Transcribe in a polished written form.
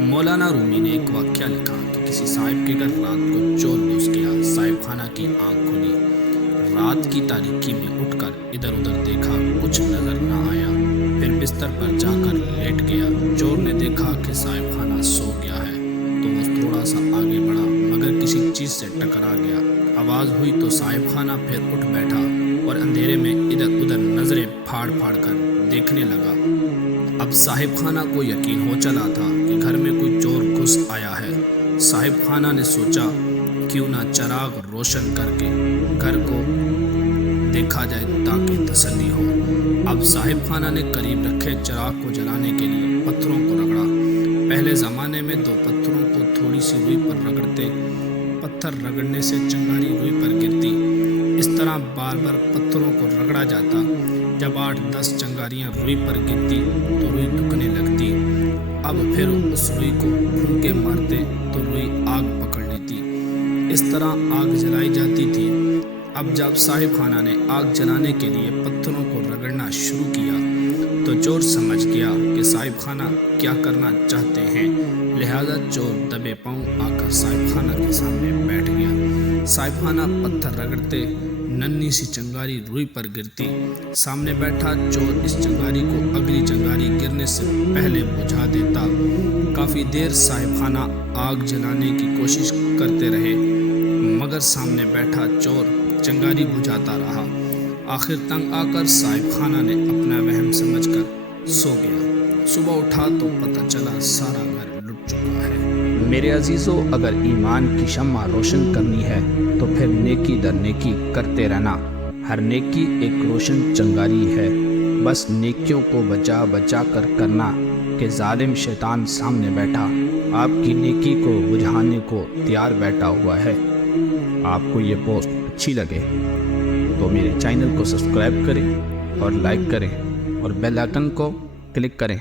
مولانا رومی نے ایک واقعہ لکھا کہ کسی صاحب کے گھر رات کو چور گھس گیا۔ صاحب خانہ کی آنکھ کھلی، رات کی تاریکی میں اٹھ کر ادھر ادھر دیکھا، کچھ نظر نہ آیا، پھر بستر پر جا کر لیٹ گیا۔ چور نے دیکھا کہ صاحب خانہ سو گیا ہے تو وہ تھوڑا سا آگے بڑھا مگر کسی چیز سے ٹکرا گیا۔ آواز ہوئی تو صاحب خانہ پھر اٹھ بیٹھا اور اندھیرے میں ادھر ادھر نظریں پھاڑ پھاڑ کر دیکھنے لگا۔ اب صاحب خانہ کو یقین ہو چلا تھا کہ گھر میں کوئی چور گھس آیا ہے۔ صاحب خانہ نے سوچا کیوں نہ چراغ روشن کر کے گھر کو دیکھا جائے تاکہ تسلی ہو۔ اب صاحب خانہ نے قریب رکھے چراغ کو جلانے کے لیے پتھروں کو رگڑا۔ پہلے زمانے میں دو پتھروں کو تھوڑی سی روئی پر رگڑتے، پتھر رگڑنے سے چنگاری روئی پر گرتی۔ اس طرح بار بار پتھروں کو رگڑا جاتا۔ جب 8-10 چنگاریاں روئی پر گرتی تو روئی دکھنے لگتی۔ اب پھر اس روئی کو پھونکے مارتے تو روئی آگ پکڑ لیتی۔ اس طرح آگ جلائی جاتی تھی۔ اب جب صاحب خانہ نے آگ جلانے کے لیے پتھروں کو رگڑنا شروع کیا تو چور سمجھ گیا کہ صاحب خانہ کیا کرنا چاہتے ہیں، لہذا چور دبے پاؤں آ کر صاحب خانہ کے سامنے بیٹھ گیا۔ صاحب خانہ پتھر رگڑتے، ننھی سی چنگاری روئی پر گرتی۔ سامنے بیٹھا چور اس چنگاری کو اگلی چنگاری گرنے سے پہلے بجھا دیتا۔ کافی دیر صاحب خانہ آگ جلانے کی کوشش کرتے رہے مگر سامنے بیٹھا چور چنگاری بجھاتا رہا۔ آخر تنگ آ کر صاحب خانہ نے اپنا وہم سمجھ کر سو گیا۔ صبح اٹھا تو پتہ چلا سارا گھر لٹ چکا ہے۔ میرے عزیزو، اگر ایمان کی شمع روشن کرنی ہے تو پھر نیکی در نیکی کرتے رہنا۔ ہر نیکی ایک روشن چنگاری ہے، بس نیکیوں کو بچا بچا کر کرنا کہ ظالم شیطان سامنے بیٹھا آپ کی نیکی کو بجھانے کو تیار بیٹھا ہوا ہے۔ آپ کو یہ پوسٹ اچھی لگے تو میرے چینل کو سبسکرائب کریں اور لائک کریں اور بیل آئکن کو کلک کریں۔